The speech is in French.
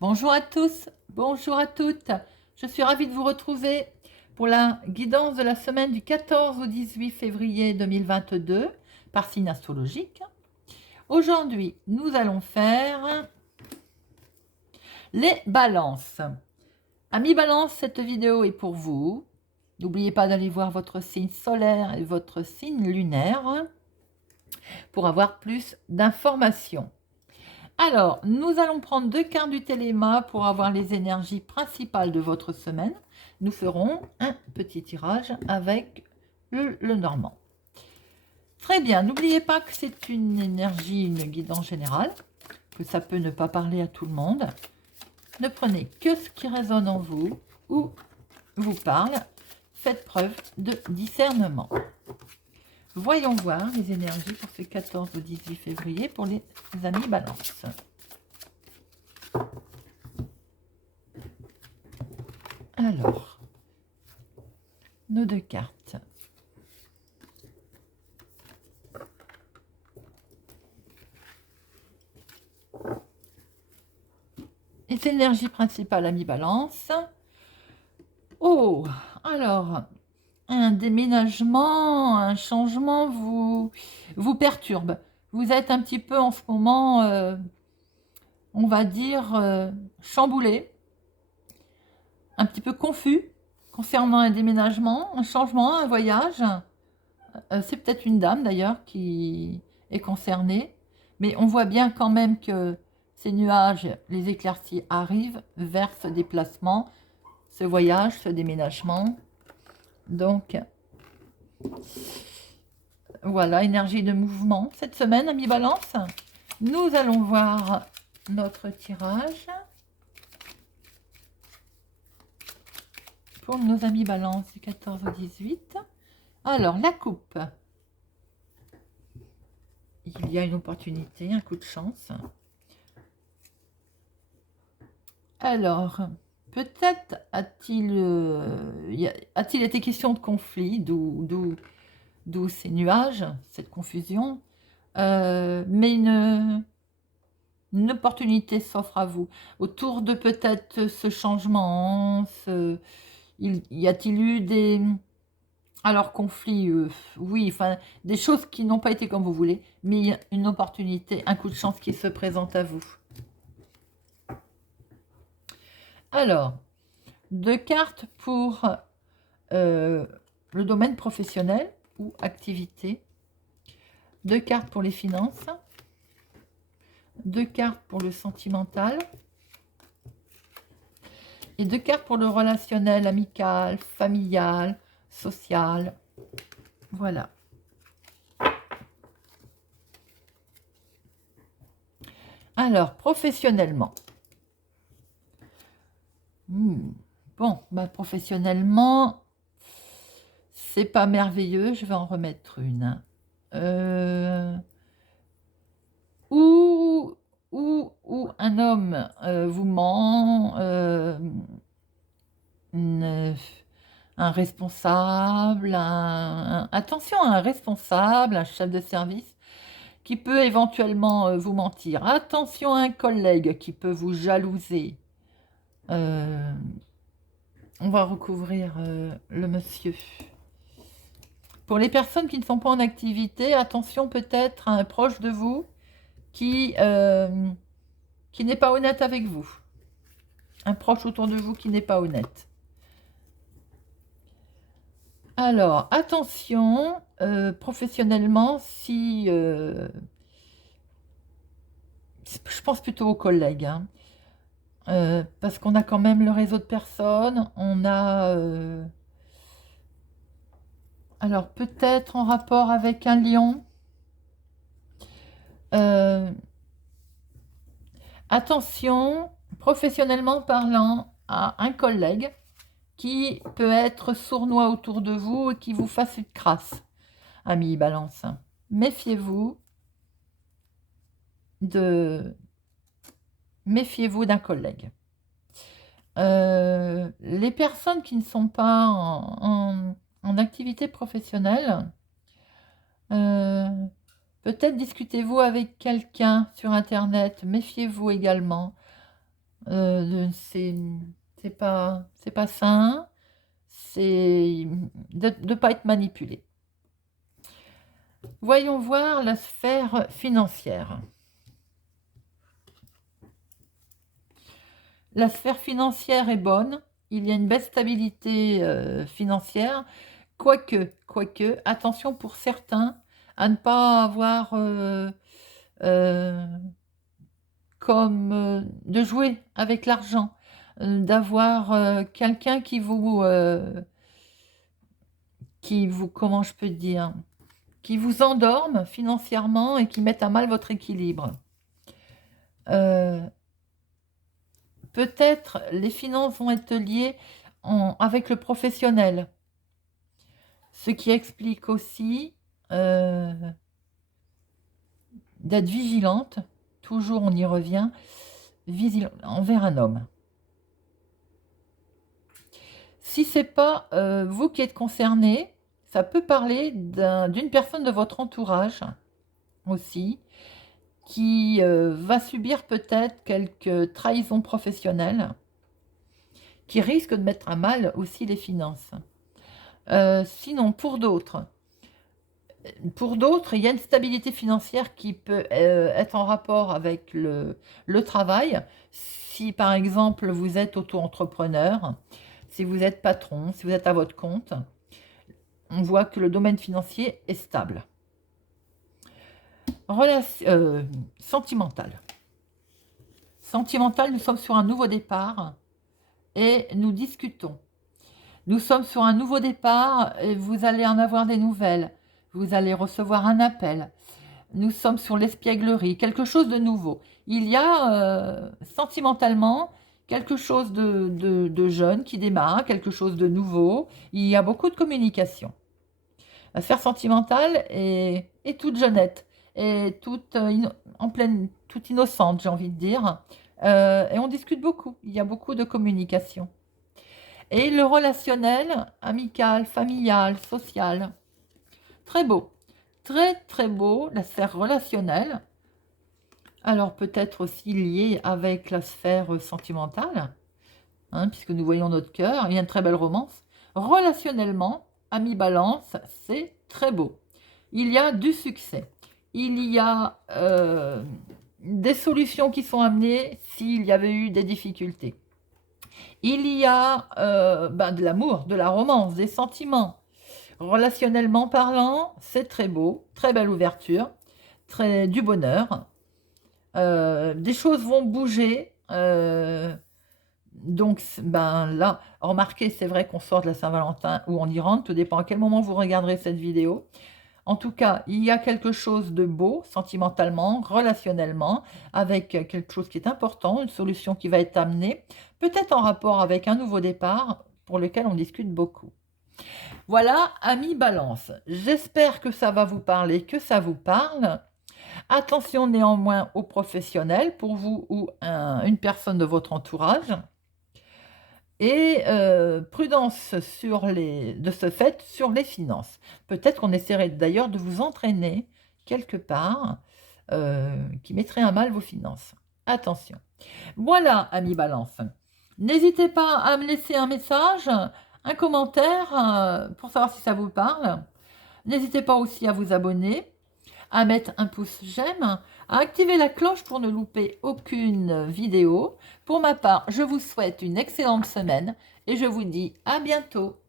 Bonjour à tous, bonjour à toutes. Je suis ravie de vous retrouver pour la guidance de la semaine du 14 au 18 février 2022 par signe astrologique. Aujourd'hui, nous allons faire les balances. Amis balance, cette vidéo est pour vous. N'oubliez pas d'aller voir votre signe solaire et votre signe lunaire pour avoir plus d'informations. Alors, nous allons prendre deux cartes du téléma pour avoir les énergies principales de votre semaine. Nous ferons un petit tirage avec le normand. Très bien, n'oubliez pas que c'est une énergie, une guidance générale, que ça peut ne pas parler à tout le monde. Ne prenez que ce qui résonne en vous ou vous parle. Faites preuve de discernement. Voyons voir les énergies pour ce 14 au 18 février pour les amis balance. Alors, nos deux cartes. Les énergies principales amis balance. Oh, alors, un déménagement, un changement vous perturbe. Vous êtes un petit peu en ce moment, on va dire, chamboulé, un petit peu confus concernant un déménagement, un changement, un voyage. C'est peut-être une dame d'ailleurs qui est concernée, mais on voit bien quand même que ces nuages, les éclaircies arrivent vers ce déplacement, ce voyage, ce déménagement. Donc, voilà, énergie de mouvement. Cette semaine, amis balance, nous allons voir notre tirage pour nos amis balance du 14 au 18. Alors, la coupe. Il y a une opportunité, un coup de chance. Alors, peut-être a-t-il été question de conflit, d'où ces nuages, cette confusion, mais une opportunité s'offre à vous. Autour de peut-être ce changement, y a-t-il eu des... Alors, conflit, oui, enfin, des choses qui n'ont pas été comme vous voulez, mais il y a une opportunité, un coup de chance qui se présente à vous. Alors, deux cartes pour le domaine professionnel ou activité, deux cartes pour les finances, deux cartes pour le sentimental et deux cartes pour le relationnel, amical, familial, social. Voilà. Alors, professionnellement. Bon, bah, professionnellement, c'est pas merveilleux. Je vais en remettre une. Ou un homme vous ment, un responsable, attention à un responsable, un chef de service qui peut éventuellement vous mentir. Attention à un collègue qui peut vous jalouser. On va recouvrir le monsieur. Pour les personnes qui ne sont pas en activité, attention peut-être à un proche de vous qui n'est pas honnête avec vous. Un proche autour de vous qui n'est pas honnête. Alors, attention, professionnellement, si... je pense plutôt aux collègues, hein, parce qu'on a quand même le réseau de personnes, on a... alors, peut-être en rapport avec un lion. Attention, professionnellement parlant, à un collègue qui peut être sournois autour de vous et qui vous fasse une crasse, ami balance. Méfiez-vous d'un collègue. Les personnes qui ne sont pas en activité professionnelle, peut-être discutez-vous avec quelqu'un sur Internet, méfiez-vous également. C'est pas sain, c'est de ne pas être manipulé. Voyons voir la sphère financière. La sphère financière est bonne, il y a une belle stabilité financière, quoique, attention pour certains à ne pas avoir de jouer avec l'argent, d'avoir quelqu'un comment je peux dire, qui vous endorme financièrement et qui mette à mal votre équilibre. Peut-être les finances vont être liées avec le professionnel, ce qui explique aussi d'être vigilante, toujours on y revient, envers un homme. Si ce n'est pas vous qui êtes concerné, ça peut parler d'une personne de votre entourage aussi, qui va subir peut-être quelques trahisons professionnelles, qui risquent de mettre à mal aussi les finances. Sinon, pour d'autres, il y a une stabilité financière qui peut être en rapport avec le travail. Si par exemple vous êtes auto-entrepreneur, si vous êtes patron, si vous êtes à votre compte, on voit que le domaine financier est stable. Sentimental. Sentimental, nous sommes sur un nouveau départ et nous discutons. Nous sommes sur un nouveau départ et vous allez en avoir des nouvelles. Vous allez recevoir un appel. Nous sommes sur l'espièglerie, quelque chose de nouveau. Il y a sentimentalement quelque chose de jeune qui démarre, quelque chose de nouveau. Il y a beaucoup de communication. La sphère sentimentale est toute jeunette, est toute, toute innocente, j'ai envie de dire. Et on discute beaucoup. Il y a beaucoup de communication. Et le relationnel, amical, familial, social. Très beau. Très, très beau, la sphère relationnelle. Alors peut-être aussi lié avec la sphère sentimentale, hein, puisque nous voyons notre cœur. Il y a une très belle romance. Relationnellement, ami Balance, c'est très beau. Il y a du succès. Il y a des solutions qui sont amenées s'il y avait eu des difficultés. Il y a de l'amour, de la romance, des sentiments. Relationnellement parlant, c'est très beau, très belle ouverture, du bonheur. Des choses vont bouger. Donc, là, remarquez, c'est vrai qu'on sort de la Saint-Valentin ou on y rentre, tout dépend à quel moment vous regarderez cette vidéo. En tout cas, il y a quelque chose de beau, sentimentalement, relationnellement, avec quelque chose qui est important, une solution qui va être amenée, peut-être en rapport avec un nouveau départ pour lequel on discute beaucoup. Voilà, amis Balance, j'espère que ça va vous parler, que ça vous parle. Attention néanmoins aux professionnels, pour vous ou une personne de votre entourage. Et prudence de ce fait sur les finances. Peut-être qu'on essaierait d'ailleurs de vous entraîner quelque part qui mettrait à mal vos finances. Attention. Voilà, amis Balance. N'hésitez pas à me laisser un message, un commentaire pour savoir si ça vous parle. N'hésitez pas aussi à vous abonner, à mettre un pouce j'aime, à activer la cloche pour ne louper aucune vidéo. Pour ma part, je vous souhaite une excellente semaine et je vous dis à bientôt.